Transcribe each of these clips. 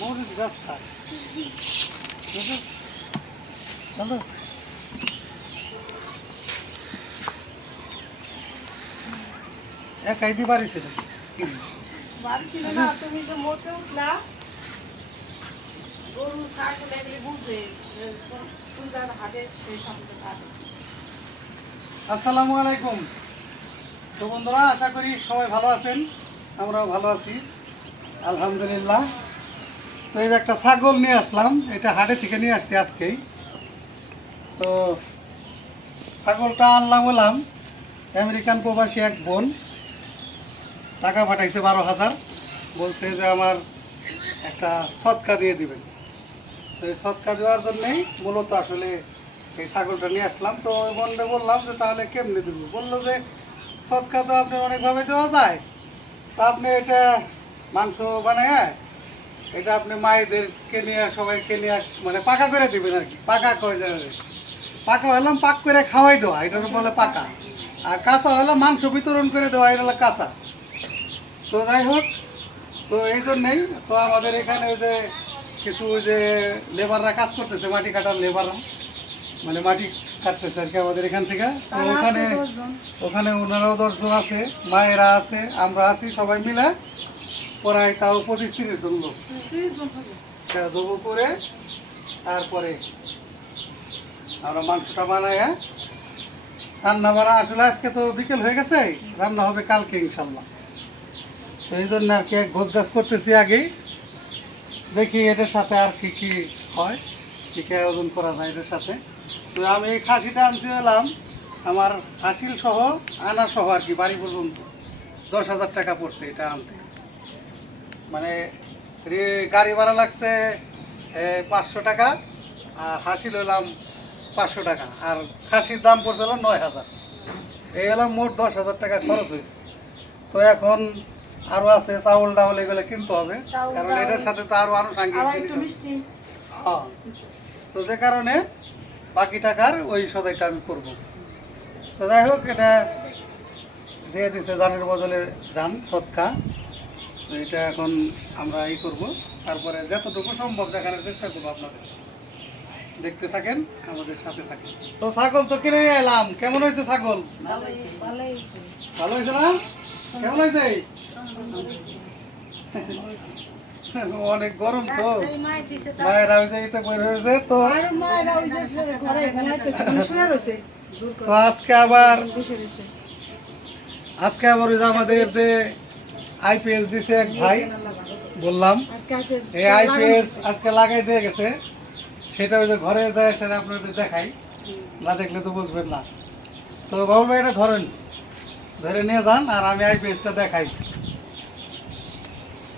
মরিচ গাছ খায় একাই দিয়ে বাড়ি ছিল না তুমি যে মোটে উঠলা গরু ছাগল এগুলি বুঝে পূজার হাটে সেই সঙ্গে হাটে। আসসালামু আলাইকুম। তো বন্ধুরা, আশা করি সবাই ভালো আছেন, আমরাও ভালো আছি আলহামদুলিল্লাহ। তো এই যে একটা ছাগল নিয়ে আসলাম, এটা হাটে থেকে নিয়ে আসছি আজকেই। তো ছাগলটা আনলাম হলাম আমেরিকান প্রবাসী এক বোন, টাকা পাঠাইছে 12,000, বলছে যে আমার একটা সৎকা দিয়ে দিবেন। তো এই সৎকা দেওয়ার জন্যেই মূলত আসলে এই ছাগলটা নিয়ে আসলাম। তো ওই বোনকে বললাম যে তাহলে কেমনি দেবো, বললো যে সৎকা তো আপনার অনেকভাবে দেওয়া যায়, তা আপনি এটা মাংস বানায় এটা আপনি মায়েদেরকে নিয়ে সবাইকে নিয়ে মানে পাকা করে দিবেন আর কি। পাকা কয় যায়, পাকা হলাম পাক করে খাওয়াই দেওয়া, এটা বলে পাকা। আর কাঁচা হলে মাংস বিতরণ করে দেওয়া, এটা হলো কাঁচা। তো যাই হোক, তো এই জন্যেই তো আমাদের এখানে ওই যে কিছু যে লেবাররা কাজ করতেছে, মাটি কাটার লেবাররা, মানে মাটি কাটতেছে আর কি আমাদের এখান থেকে। তো ওখানে ওনারাও 10 জন আছে, মায়েরা আছে, আমরা আছি, সবাই মিলে প্রায় তাও 25-30 জন লোক জব করে তারপরে আমরা মাংসটা বানাই। রান্না বান্না আসলে আজকে তো বিকেল হয়ে গেছে, রান্না হবে কালকে ইনশাল্লাহ। তো এই জন্য আর কি গোছ গাছ করতেছি আগেই, দেখি এটার সাথে আর কি কি হয়, কী কী আয়োজন করা যায় এটার সাথে। তো আমি এই খাসিটা আনছি হলাম আমার হাসিল সহ আনা সহ আর কি, বাড়ি পর্যন্ত 10,000 টাকা পড়ছে এটা আনতে। মানে গাড়ি ভাড়া লাগছে 500 টাকা, আর হাসিল হলাম 500 টাকা, আর খাসির দাম পড়ছে হলো 9,000। এই হলাম মোট 10,000 টাকা খরচ হয়েছে। তো এখন আরও আছে চাউল ডাউল, এগুলো কিনতে হবে, কারণ এটার সাথে তো আরও আনুষঙ্গিক জিনিস। হ্যাঁ, তো যে কারণে বাকি টাকার ওই সদাইটা আমি করবো। তো যাই হোক, এটা দিয়ে দিচ্ছে ধানের বদলে ধান সৎকা। তো এটা এখন আমরা এই করব, তারপরে যতটুকু সম্ভব দেখানোর চেষ্টা করবো। আপনাদের দেখতে থাকেন, আমাদের সাথে থাকেন। তো ছাগল তো কিনে নিয়ে এলাম, কেমন হয়েছে ছাগল? ভালো হয়েছে না? কেমন হয়েছে? অনেক গরম তো, মায়েরা হয়েছে এই তো বই রয়েছে। তো আজকে আবার ওই যে আমাদের যে আইপিএস দিছে এক ভাই, বললাম এই আইপিএস আজকে লাগাই দিয়ে গেছে, সেটা ওই যে ঘরে যায় সেটা আপনাদের দেখাই, না দেখলে তো বুঝবেন না। তো বাবু ভাই এটা ধরেন, ধরে নিয়ে যান, আর আমি আইপিএসটা দেখাই।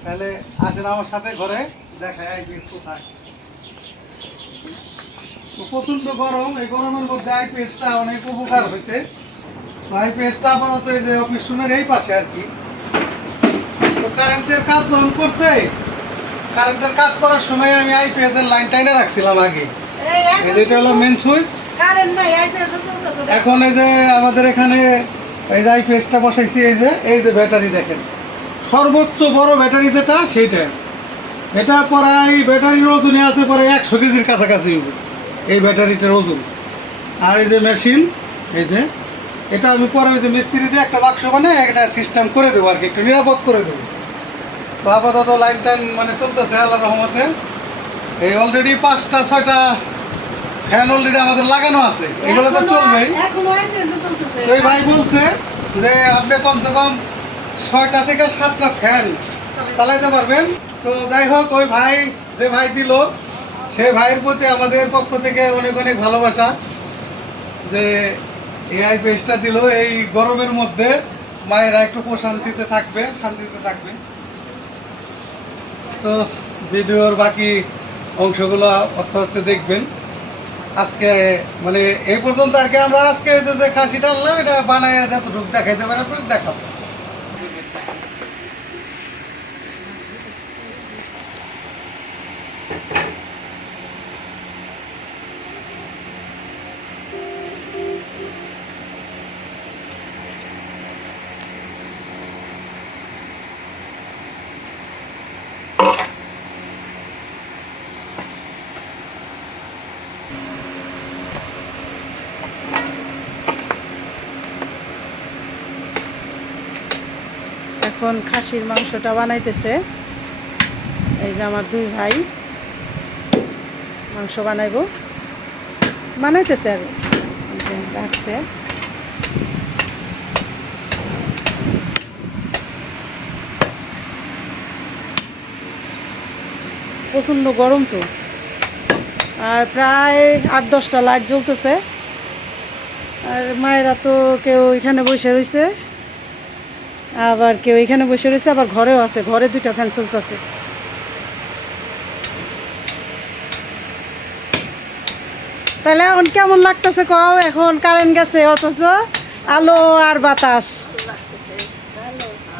তাহলে আসেন আমার সাথে ঘরে, দেখাই আইপিএস কোথায়। তো প্রচন্ড গরম, এই গরমের মধ্যে আইপিএসটা অনেক উপকার হয়েছে। তো আইপিএসটা আপাতত এই যে অফিস রুমের এই পাশে আর কি। তো কারেন্টের কাজ যখন করছে, কারেন্টের কাজ করার সময় আমি আইপিএস এর লাইন টাইনে রাখছিলাম আগে, এটা হলো মেন সুইচ। এখন এই যে আমাদের এখানে এই যে আইপিএসটা বসাইছি, এই যে ব্যাটারি দেখেন, সর্বোচ্চ বড় ব্যাটারি যেটা সেইটা, এটা প্রায় ব্যাটারির ওজনে আছে প্রায় 100 কেজির কাছাকাছি এই ব্যাটারিটার ওজন। আর এই যে মেশিন, এই যে এটা আমি পরে ওই যে মিস্ত্রি দিয়ে একটা বাক্স বানিয়ে একটা সিস্টেম করে দেবো আর কি, একটু নিরাপদ করে দেবো। তো আপাতত লাইন টাইন মানে চলতেছে আল্লাহর রহমতে। এই অলরেডি 5টা-6টা ফ্যান অলরেডি আমাদের লাগানো আছে, এগুলো তো চলবেই। তো এই ভাই বলছে যে আপনি কমসে কম 6টা থেকে 7টা ফ্যান চালাইতে পারবেন। তো যাই হোক, ওই ভাই যে ভাই দিল, সে ভাইয়ের প্রতি আমাদের পক্ষ থেকে অনেক অনেক ভালোবাসা, যে এই আইপিএসটা দিল। এই গরমের মধ্যে মায়েরা একটু প্রশান্তিতে থাকবে, শান্তিতে থাকবে। তো ভিডিওর বাকি অংশগুলো আস্তে আস্তে দেখবেন। আজকে মানে এই পর্যন্ত আর কি। আমরা আজকে যে খাসিটা আনলাম, এটা বানায় যতটুকু দেখাইতে পারে দেখাবো। এখন খাসির মাংসটা বানাইতেছে। এই যে আমার দুই ভাই মাংস বানাইতেছে আর এই যে রাখছে। প্রচণ্ড গরম তো, আর প্রায় 8-10টা লাইট জ্বলতেছে। আর মায়েরা তো কেউ এখানে বসে রয়েছে, আবার কেউ এখানে বসে রয়েছে, আবার ঘরেও আছে, ঘরে 2টা ফ্যান চলতেছে। তাহলে এখন কেমন লাগতেছে কও? এখন কারেন্ট গেছে অথচ আলো আর বাতাস,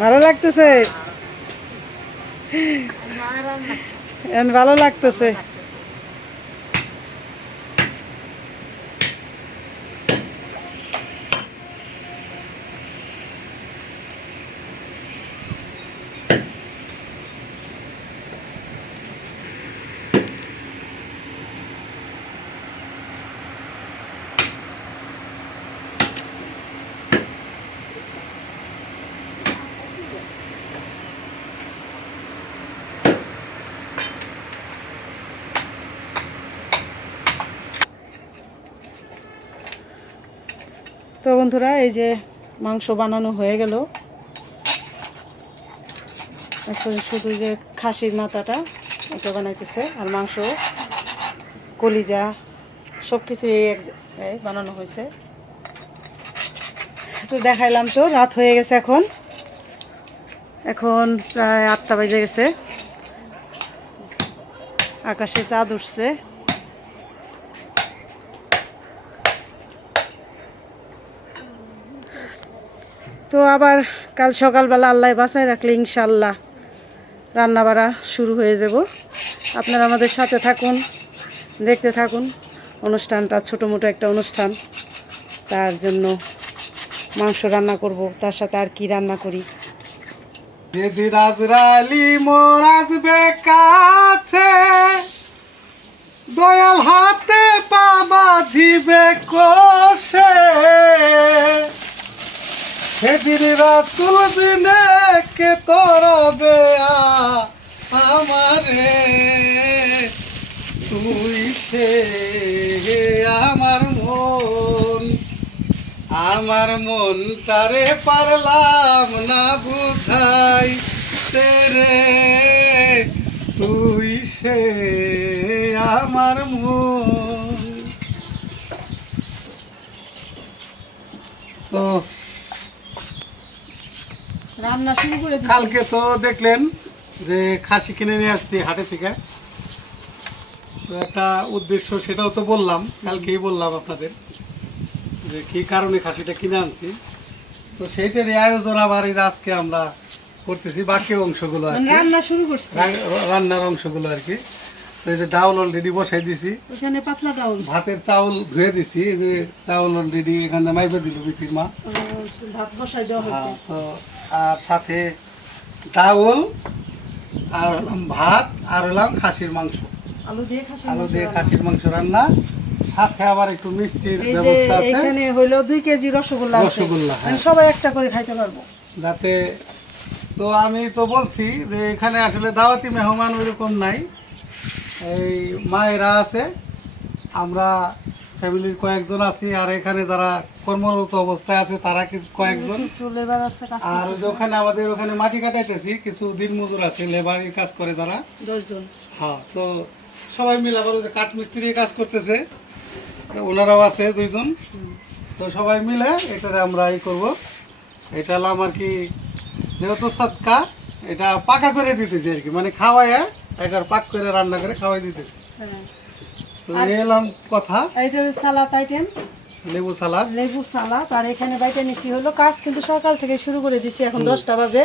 ভালো লাগতেছে? এখন ভালো লাগতেছে। তো বন্ধুরা, এই যে মাংস বানানো হয়ে গেল। এখন শুধু যে খাসির মাথাটা এটা বানাইতেছে, আর মাংস, কলিজা সব কিছু এক জায়গায় বানানো হয়েছে। তো দেখাইলাম, তো রাত হয়ে গেছে, এখন প্রায় 8টা বেজে গেছে। আকাশে চাঁদ উঠছে। তো আবার কাল সকালবেলা আল্লাহ বাঁচায় রাখলে ইনশাল্লাহ রান্না বাড়া শুরু হয়ে যাব। আপনারা আমাদের সাথে থাকুন, দেখতে থাকুন অনুষ্ঠানটা। ছোটো মোটো একটা অনুষ্ঠান, তার জন্য মাংস রান্না করব, তার সাথে আর কি রান্না করি। যেদিন আজরাইলি মোর আসবে কাছে, দয়াল হাতে পা বাঁধিবে কোষে, সেদিন রাসূল বিনে কে তরাবে আমারে, তুই সে আমার মন তারে পারলাম না বুঝাই তেরে, তুই সে আমার মন। তো রান্না শুরু করে দিচ্ছি। কালকে তো দেখলেন যে খাসি কিনে নিয়ে আসছি হাটে থেকে। তো একটা উদ্দেশ্য, সেটাও তো বললাম, কালকেই বললাম আপনাদের যে কী কারণে খাসিটা কিনে আনছি। তো সেইটারই আয়োজন আবার এই যে আজকে আমরা করতেছি, বাকি অংশগুলো আর কি, রান্না শুরু করছি, রান্নার অংশগুলো আর কি। তো এই যে ডাউল অলরেডি বসাই দিছি, ওখানে পাতলা ডাউল, ভাতের চাউল ধুয়ে দিছি, এই যে চাউল অলরেডি এখানে মাইবে দিল বিথির মা। ভাত বসাই দেওয়া হয়েছে। তো আর সাথে ডাউল, আর হলাম ভাত, আর হলাম খাসির মাংস, আলু দিয়ে খাসির মাংস রান্না, সাথে আবার একটু মিষ্টির এই যে ব্যবস্থা আছে। এখানে হইলো 2 কেজি রসগোল্লা আছে। রসগোল্লা, হ্যাঁ। মানে সবাই একটা করে খাইতে পারবো যাতে, তো আমি তো বলছি যে এখানে আসলে দাওয়াতি মেহমান ওইরকম নাই, এই মায়েরা আছে, আমরা ফ্যামিলির কয়েকজন আছি, আর এখানে যারা কর্মরত অবস্থায় আছে তারা কিছু কয়েকজন, কিছু লেবার আছে কাজ আর ওই যে ওখানে আমাদের ওখানে মাটি কাটাইতেছি, কিছু দিন মজুর আছে, লেবারি কাজ করে যারা, 10 জন। হ্যাঁ। তো সবাই মিলে আবার ওই যে কাঠ মিস্ত্রি কাজ করতেছে, তো ওনারাও আছে 2 জন। তো সবাই মিলে এটারে আমরা এই করব। এটা হলাম আর কি, যেহেতু সাদকা, এটা পাকা করে দিতেছি আর কি, মানে খাওয়াইয়া একবার পাক করে রান্না করে খাওয়াই দিতেছি। হ্যাঁ, তো এলাম কথা, এইটা সালাদ আইটেম, লেবু সালাদ, লেবু সালাদ। আর এখানে বাইটা নিচ্ছি হলো, কাজ কিন্তু সকাল থেকে শুরু করে দিছি, এখন 10টা বাজে।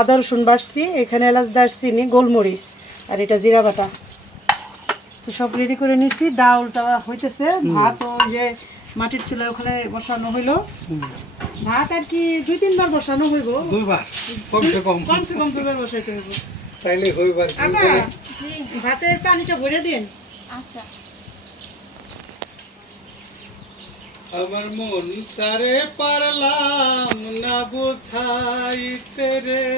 আদা রসুন বাটছি, এখানে এলাচ দারচিনি গোলমরিচ, আর এটা জিরা বাটা। তো সব রেডি করে নিছি। ডাউলটা হইতেছে, ভাত ওই যে মাটির চুলায় ওখানে বসানো হইলো। ভাত আর কি 2-3 বার বসানো হইব, 2 বার কমসে কম, কমসে কম 2 বার বসাইতে হইব। তাইলে হইবার। আচ্ছা, ভাতের পানিটা ভরে দিন। আচ্ছা। আমার মন তারে পারলাম না বোঝাইতে রে,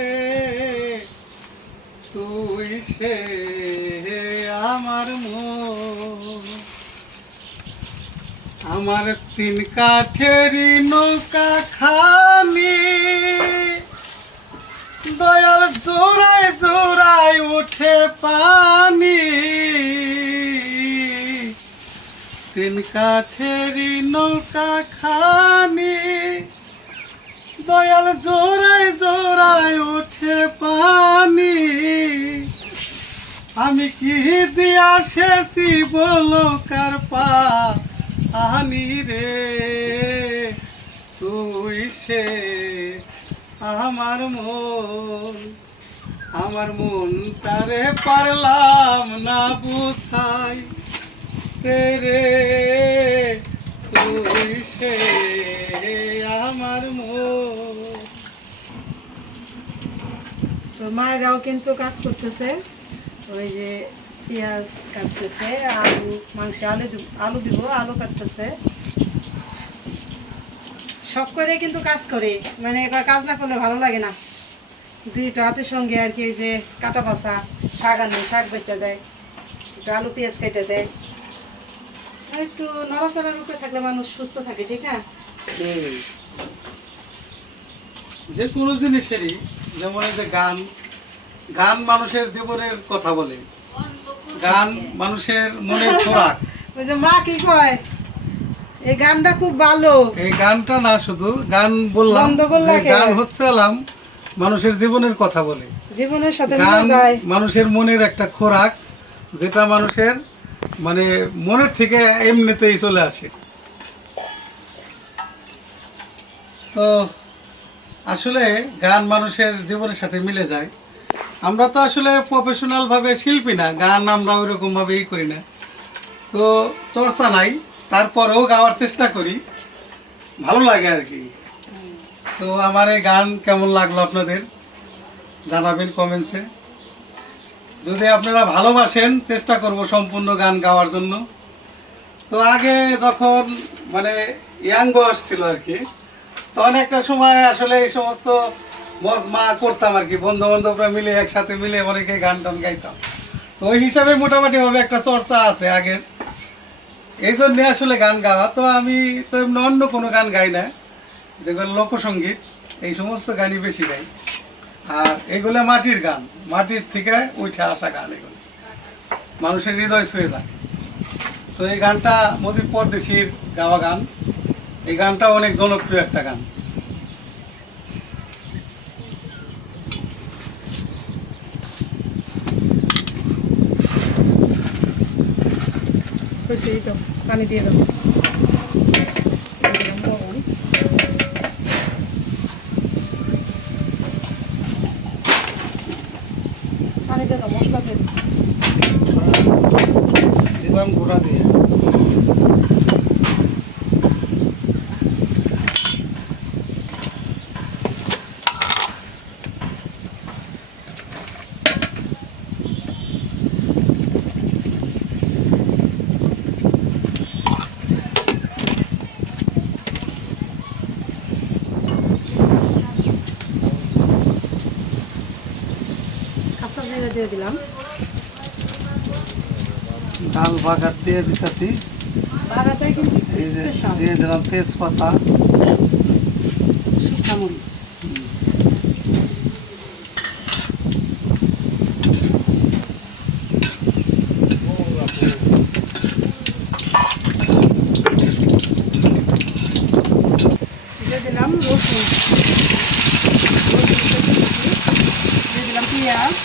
তুই সে আমার মন। আমার তিন কাঠেরই নৌকা খানি দয়াল জোড়ায় জোড়ায় উঠে পানি, তিন কাঠেরই নৌকা খানি দয়াল জোড়ায় জোড়ায় উঠে পানি, আমি কি দিয়া শেষি বলো কার পানি রে, তুই সে আমার মন। আমার মন তারে পারলাম না বুঝাই তেরে, তুই সে আমার মন। তো মায়েরাও কিন্তু কাজ করতেছে, ওই যে পেঁয়াজ কাটতেছে, আলু মাংসে আলু দিব, আলু কাটতেছে। শখ করে কিন্তু কাজ করে, মানে কাজ না করলে ভালো লাগে না। দুইটা হাতের সঙ্গে আর কি, ওই যে কাটা বাছা, শাক আনে, শাক বেচে দেয়, একটু আলু পেঁয়াজ কেটে দেয়। একটু নড়াচড়ার উপরে থাকলে মানুষ সুস্থ থাকে, ঠিক না? যে কোনো জিনিসেরই, যেমন এই যে গান, গান মানুষের জীবনের কথা বলে, গান মানুষের মনের খোরাক। ওই যে মা কি কয়, এই গানটা খুব ভালো। এই গানটা না শুধু গান বললাম, বন্ধ করলে যে গান হচ্ছে আলাম মানুষের জীবনের কথা বলে। জীবনের সাথে গান মিলে যায়। মানুষের মনের একটা খোরাক, যেটা মানুষের মানে মনের থেকে এমনিতেই চলে আসে। তো আসলে গান মানুষের জীবনের সাথে মিলে যায়। আমরা তো আসলে প্রফেশনাল ভাবে শিল্পী না, গান আমরা ওইরকম ভাবে ই করি না, তো চর্চা নাই, তারপরেও গাওয়ার চেষ্টা করি, ভালো লাগে আর কি। তো আমার এই গান কেমন লাগলো আপনাদের জানাবেন কমেন্টসে। যদি আপনারা ভালোবাসেন, চেষ্টা করব সম্পূর্ণ গান গাওয়ার জন্য। তো আগে যখন মানে ইয়াং বয়স ছিল আর কি, তখন একটা সময় আসলে এই সমস্ত মজমা করতাম আর কি, বন্ধু বান্ধবরা মিলে একসাথে মিলে অনেকে গান টান গাইতাম। তো ওই হিসাবে মোটামুটি ভাবে একটা চর্চা আছে আগের, এই জন্যে আসলে গান গাওয়া। তো আমি তো এমনি অন্য কোনো গান গাই না, যেগুলো লোকসঙ্গীত, এই সমস্ত গানই বেশি গাই। আর এগুলো মাটির গান, মাটির থেকে উঠে আসা গান, এগুলো মানুষের হৃদয় ছুঁয়ে যায়। তো এই গানটা মজিদ পরদেশির গাওয়া গান, এই গানটা অনেক জনপ্রিয় একটা গান। হয়েছে, এই তো পানি দিয়ে দাও। পানি দিয়ে দাও, মশলা দিয়ে দাও। দিলাম গুঁড়া দিয়ে। কাঁচা জিরা দিয়ে দিলাম। ডাল বাগার দিয়ে দিতেছি, বাগাটাই কিন্তু এই যে স্পেশাল। দিয়ে দিলাম তেজপাতা, শুকনা মরিচ। দিয়ে দিলাম রসুন, দিয়ে দিলাম পেঁয়াজ,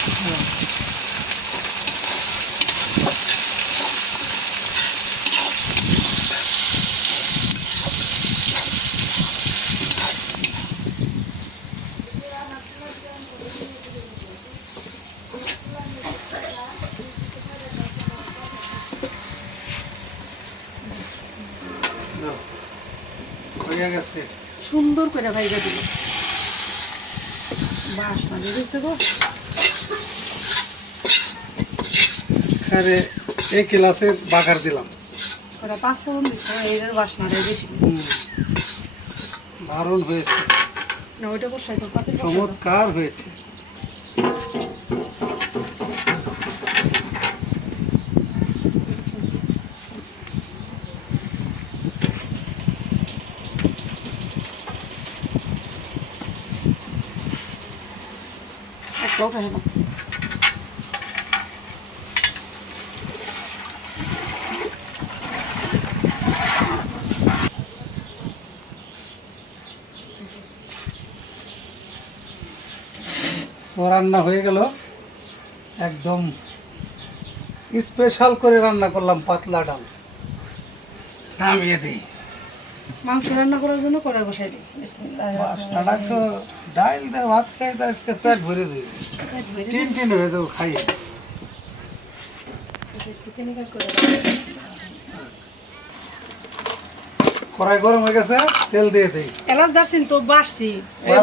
হয়ে গেছে। সুন্দর করে ভাইজা দিল। বাস মানে দিয়েছে গো। এখানে এক গ্লাসের বাগার দিলাম। ওরা 5 ফোড়ন দিচ্ছে এর বাসনাটাই বেশি। দারুণ হয়েছে, না ওইটা বসাই তো পাতে বসাই দাও। চমৎকার হয়েছে। একটা উঠাই না। তো রান্না হয়ে গেল, একদম স্পেশাল করে রান্না করলাম পাতলা ডাল। নামিয়ে দিই। মাংস রান্না করার জন্য কড়াই বসাই দিই। বিসমিল্লাহির রহমানির বাসনাটা তো ডাল দিয়ে ভাত খাই, তো আজকে পেট ভরে দিই, রহিম। টিন টিন হয়ে যাবো খাইয়ে। একটু কেমিক্যাল করে দাও। কড়াই গরম হয়ে গেছে, তেল দিয়ে দিই। এলাচ দারচিনি তো বাড়ছি।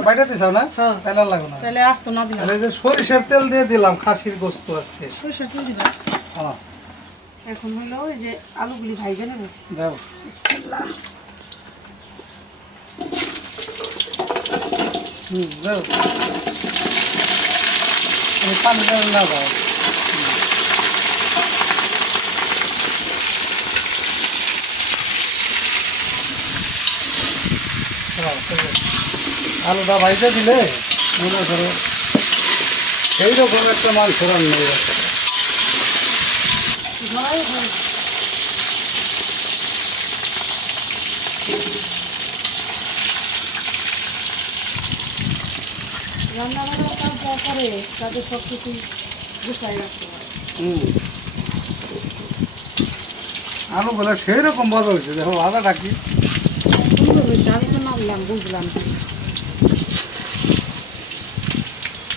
বাইরে দিছাও না? হ্যাঁ। তেল আর লাগবে না। তাহলে আস্ত না দিলাম। আর এই যে সরিষার তেল দিয়ে দিলাম, খাসির গোস্ত আছে। সরিষার তেল দিলাম। হ্যাঁ, এখন হলো এই যে আলুগুলি ভাইজে নেব। দাও। বিসমিল্লাহ। দাও। এই পানি দেন না দাও। আলুটা ভাইজে দিলে মনে করো এইরকম একটা মাংস রান্না হয়ে যাচ্ছে। ধরাই হয়। রান্না বান্না কাজ যা করে তাদের সব কিছু গুছাই রাখতে হয়। আলু বলে সেই রকম মজা হয়েছে, দেখো আদাটা কি সুন্দর হয়েছে, আমি তো নামলাম বুঝলাম।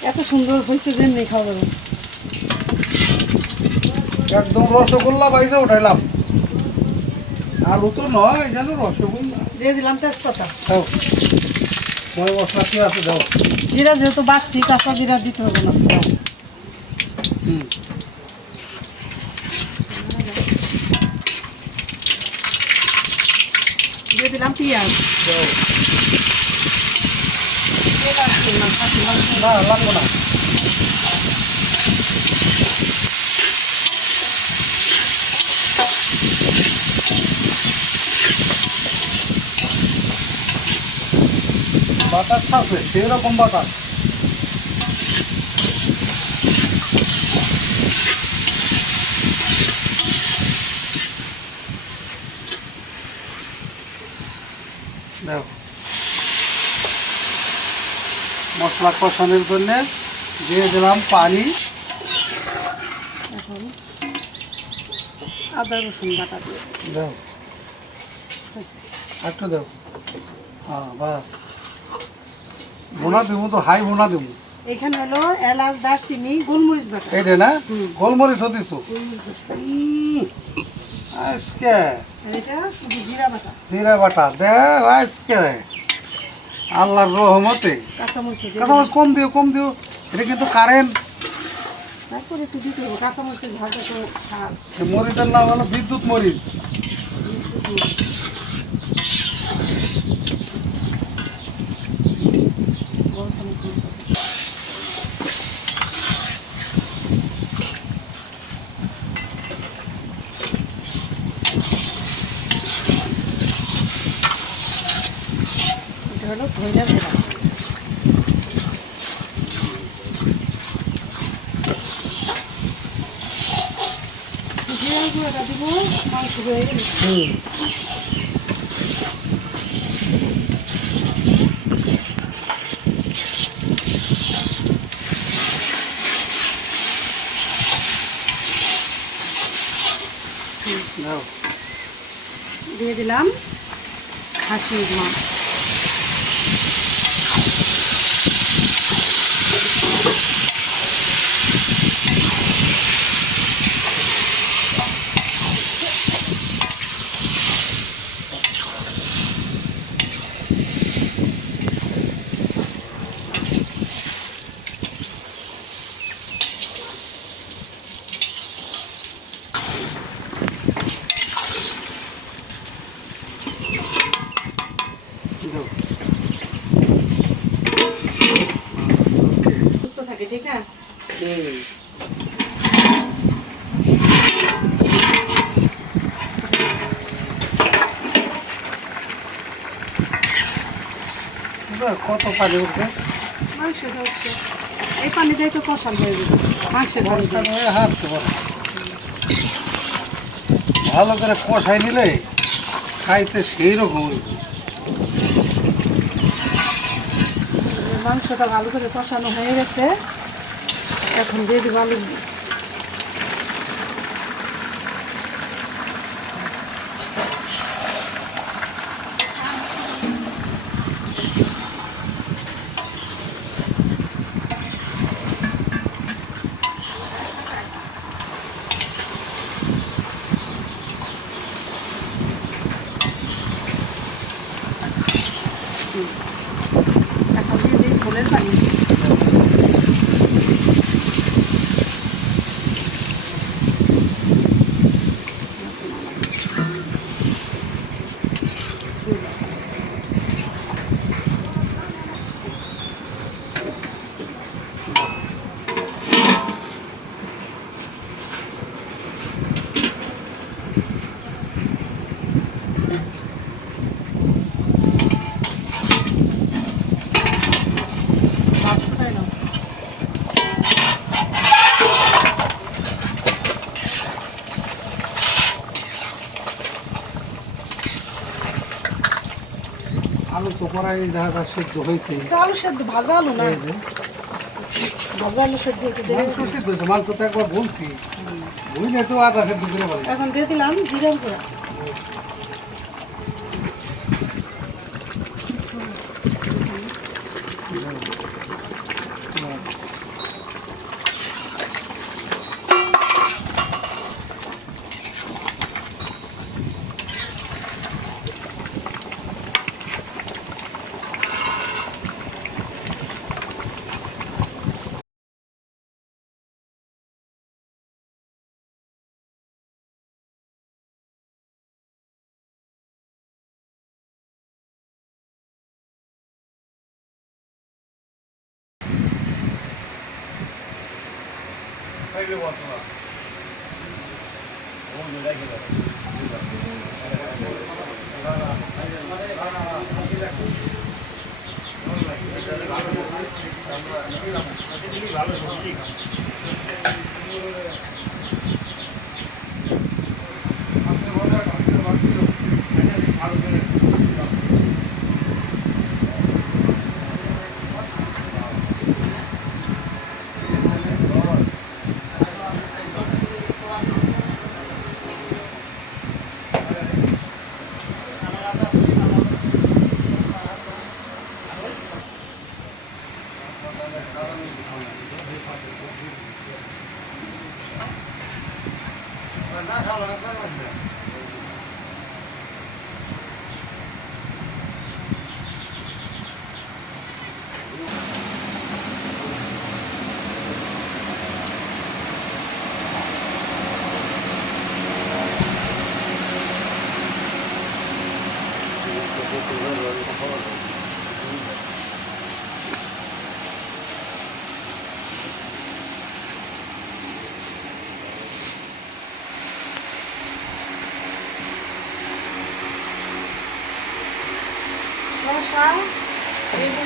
এত সুন্দর হয়েছে যে এমনি খাওয়া যাবে। একদম রসগোল্লা বাইজে উঠাইলাম। আলু তো নয়, জানো রসগোল্লা। দিয়ে দিলাম তেজপাতা। দাও, ময় মশলা কি আছে দাও। জিরা যেহেতু বাড়ছি কাঁচা জিরা দিতে হবে না। দাও। হুম, দিয়ে দিলাম পেঁয়াজ। দাও। পেঁয়াজ দিলাম, কাঁচা লঙ্কা। না লাগবো না। বাতাস থাকবে সেই রকম বাতাস। দেখো, মশলা কষানোর জন্য দিয়ে দিলাম পানি। এখন আদা রসুন বাটা দিয়ে দাও, হয়েছে। একটু দাও। হ্যাঁ, বাস। বোনা দেবো তো, হাই বোনা দেবো। এখানে হলো এলাচ দারচিনি গোলমরিচ বাটা। এইটা না গোলমরিচ দিছো গোলমরিচ বাটা। আজকে আর এটা শুধু জিরা বাটা। জিরা বাটা দে আজকে আল্লাহর রহমতে। কাঁচামরিচ দিয়ে কাঁচামরিচ কম দিও, কম দিও, এটা কিন্তু কারেন্ট। তারপরে একটু দিতে হবে কাঁচামরিচের ঝালটা তো খারাপ। মরিচের নাম হলো বিদ্যুৎ মরিচ। বড় চামচ দিতে হবে। এটা হলো ধইলা ভেড়া। জিরা গুঁড়োটা দিব, মাংস হয়ে গেলে। দাও। দিয়ে দিলাম খাসির মাছ। কি, ঠিক না? কত পানি উঠছে, মাংসটা হচ্ছে এই পানি দিয়ে তো কষান হয়ে যাবে, মাংসের পানি দিয়ে। কষানো হয়ে হাঁটছে বড়। ভালো করে কষাই নিলে খাইতে সেই রকম হইব। মাংসটা ভালো করে কষানো হয়ে গেছে, এখন দিয়ে দিব আলু। এখন দিয়ে দিই ঝোলের পানি। আলু তো পরাই দেখা যায় সেদ্ধ হয়েছে। আলু সেদ্ধ, ভাজা আলু না, ভাজা আলু সেদ্ধ হতে দেরি। মাংস সেদ্ধ হয়েছে, মাংস তো একবার বলছি বুঝলে তো আধা সেদ্ধ করে বলে। এখন দিয়ে দিলাম জিরার গুঁড়া। শসা, লেবু,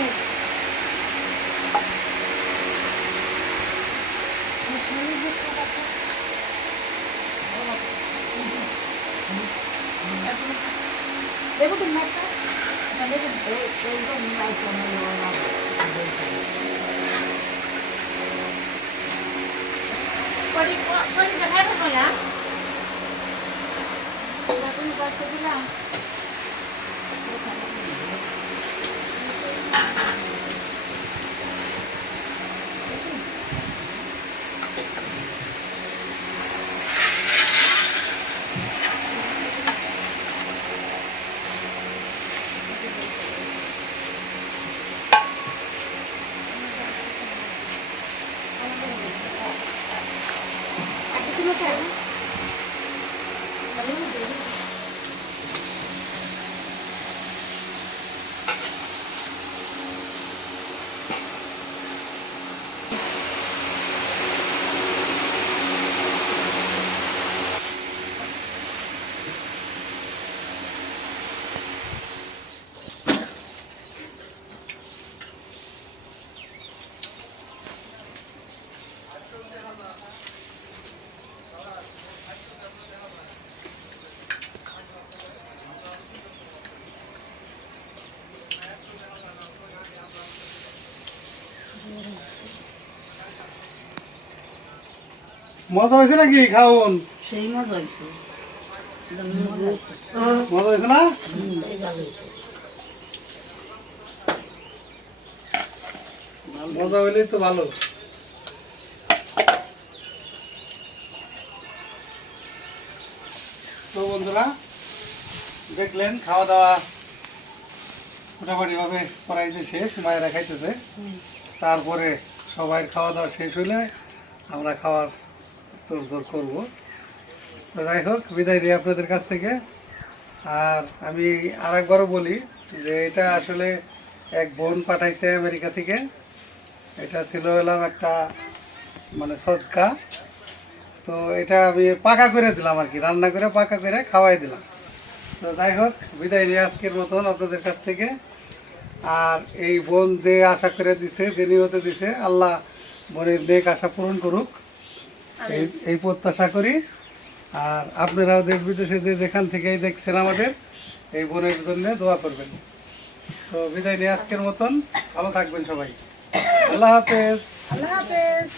শসা, লেবু, লেবু তো না, লেবু মজা হয়েছে নাকি খাওন? সেই মজা হয়েছে মজা হয়েছে না? মজা হইলেই তো ভালো। তো বন্ধুরা দেখলেন খাওয়া দাওয়া মোটামুটি ভাবে করাই যে শেষ, মায়েরা খাইতেছে। তারপরে সবাই খাওয়া দাওয়া শেষ হইলে আমরা খাওয়ার তোড়জোড় করবো। তো যাই হোক, বিদায় নিই আপনাদের কাছ থেকে। আর আমি আর একবারও বলি যে এটা আসলে এক বোন পাঠাইছে আমেরিকা থেকে। এটা ছিল এলাম একটা মানে সদকা। তো এটা আমি পাকা করে দিলাম আর কি, রান্না করে পাকা করে খাওয়াই দিলাম। তো যাই হোক, বিদায় নিয়ে আজকের মতন আপনাদের কাছ থেকে। আর এই বোন যে আশা করে দিছে, যে নিয়তে দিছে, আল্লাহ বোনের নেক আশা পূরণ করুক, এই প্রত্যাশা করি। আর আপনারাও দেশ বিদেশে যে যেখান থেকেই দেখছেন আমাদের, এই বোনের জন্য দোয়া করবেন। তো বিদায় নিয়ে আজকের মতন, ভালো থাকবেন সবাই। আল্লাহ হাফেজ। আল্লাহ হাফেজ।